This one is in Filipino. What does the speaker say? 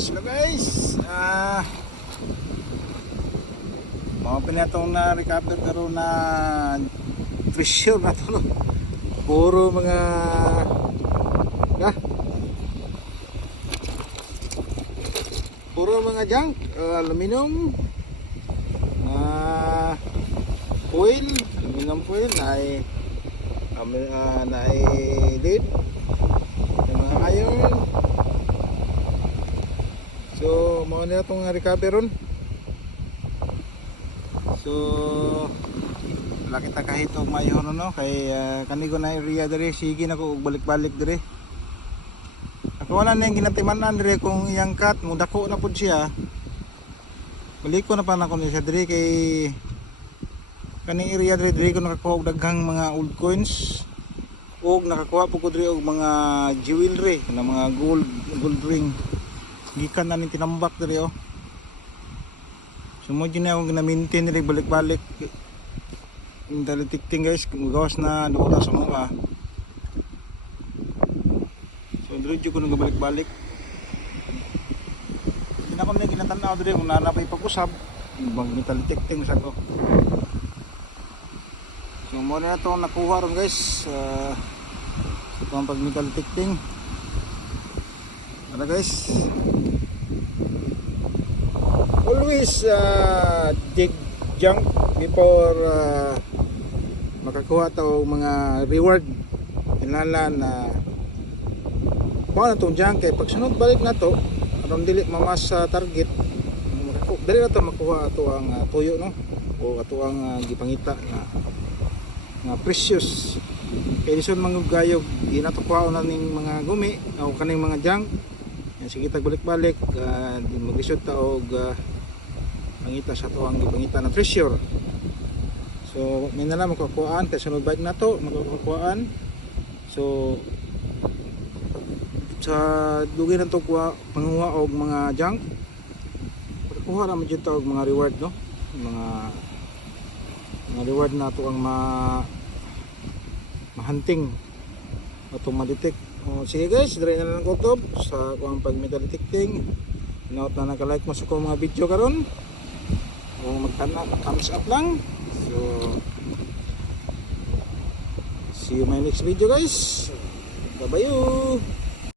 Yes na guys. Mga pinatong na recover karon na treasure na to, no? Puro mga puro mga junk, aluminum, foil, aluminum foil na ay lead, yung mga iron. So mao na itong recover ron. So wala kita kahit og mayon, no, kay kanigo na area dire, sige na ko og balik-balik dire. Ako wala na yung ginatimanan dire kung iyang cut mo dako na pud siya. Balik ko na pa na ko niya dire kay kaning area dire ko nakakuha og daghang mga old coins og nakakuha po ko dire og mga jewelry na mga gold ring gikan na ning tinambak dire, oh. So mo din akong gina-maintain dire balik-balik yung talitikting guys, gawas na doon sa mga. So dire ko nang balik-balik. Hindi na ko na ginatanaw dire kung nanapay pag-usab bang talitikting sa ko. So mo na ito nakuha ron guys, ito ang pag-metal detecting. Ano guys, always dig junk before makakuha ito mga reward. Kailangan na kuha na itong junk, kaya pag sunod balik na ito anong dili mamas sa target, dali na ito makuha ito ang tuyo, no, o ito ang gipangita na precious. Kaya lison manggugayog ginatukuha na ning mga gumi o kaning mga junk. Sige tagbalik-balik, di mag-resort ta og pangita sa to ang gipangita na treasure. So may nala makakuhaan kay sunod bike na to makakuhaan. So sa dugay na to kuha panguha og mga junk, makakuha ra man jud ta og mga reward, no, mga reward na to ang mahunting atong ma-detect. Sige guys, dire na lang kutob sa kuang pag-metal detecting. Note na naka-like mo sa ko mga video karon. Kung magtana, thumbs up lang. So see you my next video guys. Bye bye.